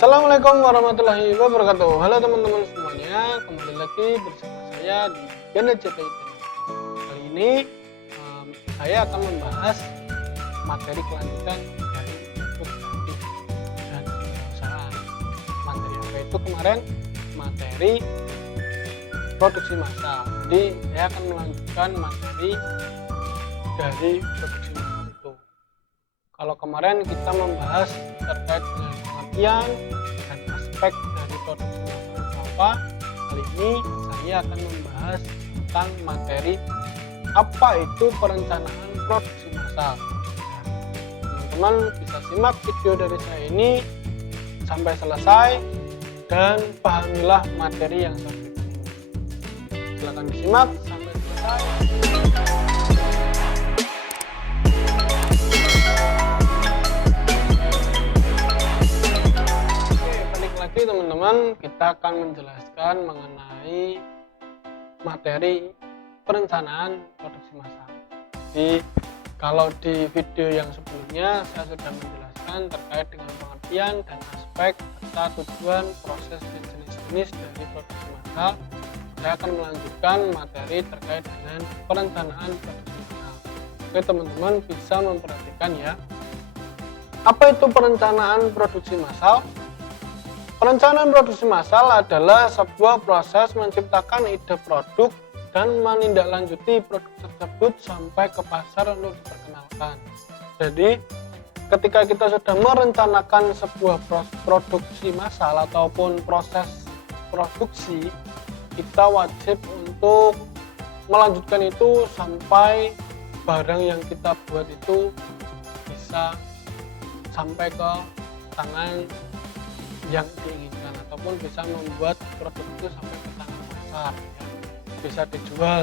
Assalamualaikum warahmatullahi wabarakatuh. Halo teman-teman semuanya, kembali lagi bersama saya di channel CTI. Kali ini saya akan membahas materi kelanjutan dari produk kreatif dan perusahaan. Materi apa itu kemarin? Materi produksi massal. Jadi saya akan melanjutkan materi dari produksi massal itu. Kalau kemarin kita membahas terkait dengan pengertian dan aspek dari produksi massal itu apa, kali ini saya akan membahas tentang materi apa itu perencanaan produksi massal. Teman-teman bisa simak video dari saya ini sampai selesai dan pahamilah materi yang saya berikan. Silakan disimak sampai selesai. Lagi teman-teman, kita akan menjelaskan mengenai materi perencanaan produksi massal. Jadi kalau di video yang sebelumnya saya sudah menjelaskan terkait dengan pengertian dan aspek serta tujuan, proses dan jenis-jenis dari produksi massal, saya akan melanjutkan materi terkait dengan perencanaan produksi massal. Oke teman-teman, bisa memperhatikan ya. Apa itu perencanaan produksi massal? Perencanaan produksi massal adalah sebuah proses menciptakan ide produk dan menindaklanjuti produk tersebut sampai ke pasar untuk diperkenalkan. Jadi, ketika kita sudah merencanakan sebuah produksi massal ataupun proses produksi, kita wajib untuk melanjutkan itu sampai barang yang kita buat itu bisa sampai ke tangan yang diinginkan ataupun bisa membuat produk itu sampai ke tangan pasar ya, bisa dijual.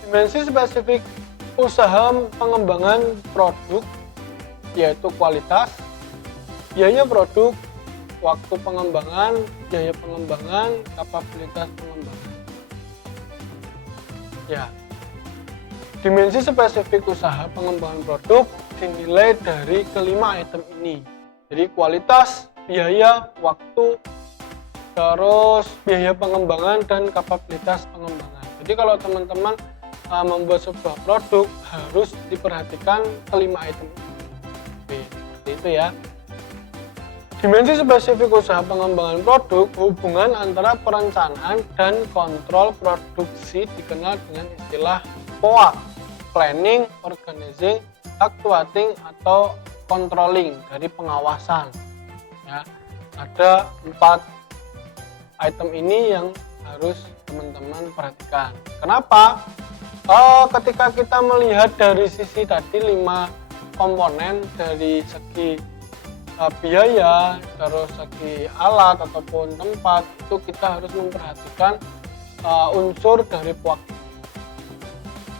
Dimensi spesifik usaha pengembangan produk yaitu kualitas, biaya produk, waktu pengembangan, biaya pengembangan, kapabilitas pengembangan. Ya. Dimensi spesifik usaha pengembangan produk dinilai dari kelima item ini. Jadi kualitas, biaya, waktu, terus biaya pengembangan dan kapabilitas pengembangan. Jadi kalau teman-teman membuat sebuah produk harus diperhatikan kelima item. Oke, seperti itu ya. Dimensi spesifik usaha pengembangan produk, hubungan antara perencanaan dan kontrol produksi dikenal dengan istilah POA, planning, organizing, actuating atau controlling, dari pengawasan ya. Ada 4 item ini yang harus teman-teman perhatikan. Kenapa? Ketika kita melihat dari sisi tadi 5 komponen, dari segi biaya, terus segi alat ataupun tempat, itu kita harus memperhatikan unsur dari POA.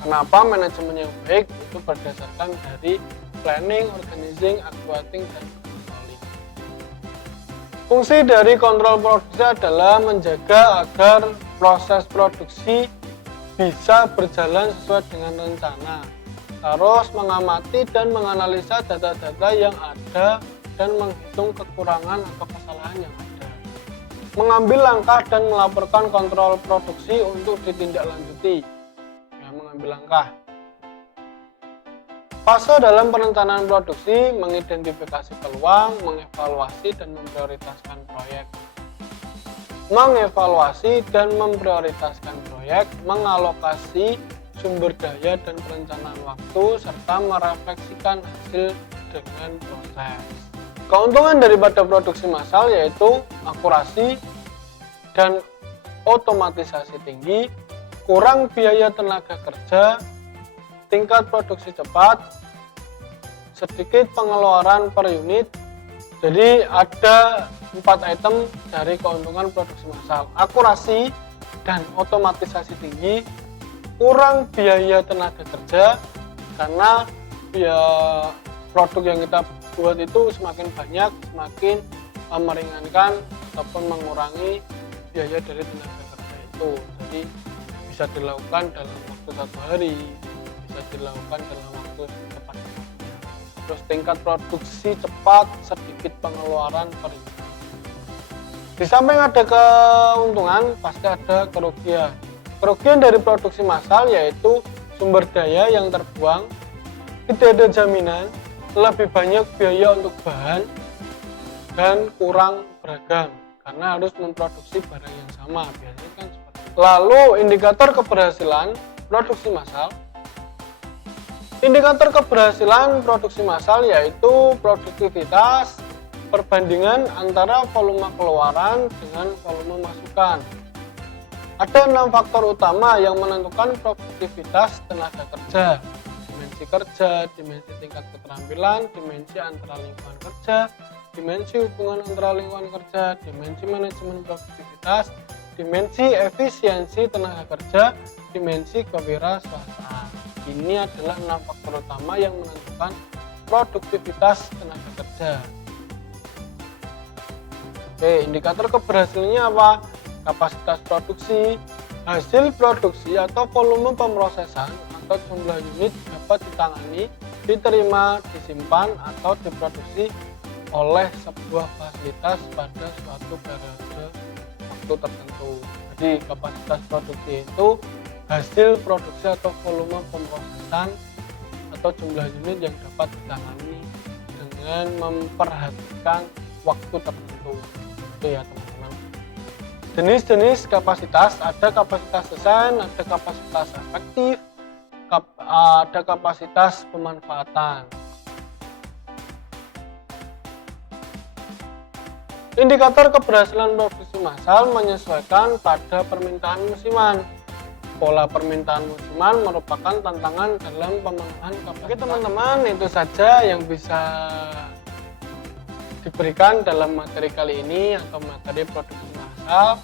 Kenapa? Manajemen yang baik itu berdasarkan dari planning, organizing, actuating, dan controlling. Fungsi dari kontrol produksi adalah menjaga agar proses produksi bisa berjalan sesuai dengan rencana. Terus mengamati dan menganalisa data-data yang ada dan menghitung kekurangan atau kesalahan yang ada. Mengambil langkah dan melaporkan kontrol produksi untuk ditindaklanjuti. Ya, mengambil langkah. Fase dalam perencanaan produksi: mengidentifikasi peluang, mengevaluasi dan memprioritaskan proyek. Mengevaluasi dan memprioritaskan proyek, mengalokasi sumber daya dan perencanaan waktu, serta merefleksikan hasil dengan proses. Keuntungan daripada produksi massal yaitu akurasi dan otomatisasi tinggi, kurang biaya tenaga kerja, tingkat produksi cepat, sedikit pengeluaran per unit. Jadi ada 4 item dari keuntungan produksi massal: akurasi dan otomatisasi tinggi, kurang biaya tenaga kerja karena produk yang kita buat itu semakin banyak semakin meringankan ataupun mengurangi biaya dari tenaga kerja itu. Jadi bisa dilakukan dalam waktu 1 hari, bisa dilakukan dalam waktu cepat. terus tingkat produksi cepat, sedikit pengeluaran per unit. Di samping ada keuntungan, pasti ada kerugian. Kerugian dari produksi massal yaitu sumber daya yang terbuang, tidak ada jaminan, lebih banyak biaya untuk bahan, dan kurang beragam karena harus memproduksi barang yang sama, biasanya kan seperti itu. Lalu indikator keberhasilan produksi massal. Indikator keberhasilan produksi massal yaitu produktivitas perbandingan antara volume keluaran dengan volume masukan. Ada 6 faktor utama yang menentukan produktivitas tenaga kerja: dimensi kerja, dimensi tingkat keterampilan, dimensi antara lingkungan kerja, dimensi hubungan antara lingkungan kerja, dimensi manajemen produktivitas, dimensi efisiensi tenaga kerja, dimensi kewirausahaan. Ini adalah 6 faktor utama yang menentukan produktivitas tenaga kerja. Oke, indikator keberhasilannya apa? Kapasitas produksi, hasil produksi atau volume pemrosesan atau jumlah unit dapat ditangani, diterima, disimpan, atau diproduksi oleh sebuah fasilitas pada suatu periode waktu tertentu. Jadi kapasitas produksi itu hasil produksi atau volume pemrosesan atau jumlah unit yang dapat ditangani dengan memperhatikan waktu tertentu. Itu ya teman-teman. Jenis-jenis kapasitas, ada kapasitas desain, ada kapasitas efektif, ada kapasitas pemanfaatan. Indikator keberhasilan produksi massal menyesuaikan pada permintaan musiman. Pola permintaan musiman merupakan tantangan dalam pemenuhan kapasitas. Oke teman-teman, itu saja yang bisa diberikan dalam materi kali ini atau materi produksi massal.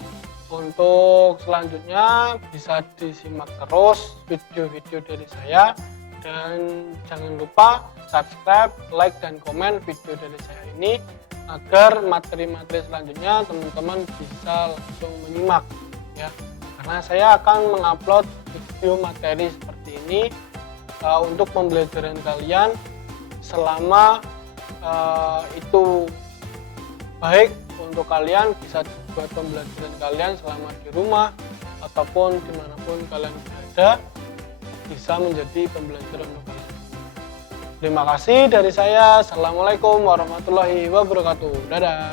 Untuk selanjutnya bisa disimak terus video-video dari saya, dan jangan lupa subscribe, like, dan komen video dari saya ini agar materi-materi selanjutnya teman-teman bisa langsung menyimak ya, karena saya akan mengupload video materi seperti ini untuk pembelajaran kalian selama itu baik untuk kalian, bisa buat pembelajaran kalian selama di rumah ataupun dimanapun kalian berada, bisa menjadi pembelajaran untuk kalian. Terima kasih dari saya. Assalamualaikum warahmatullahi wabarakatuh. Dadah.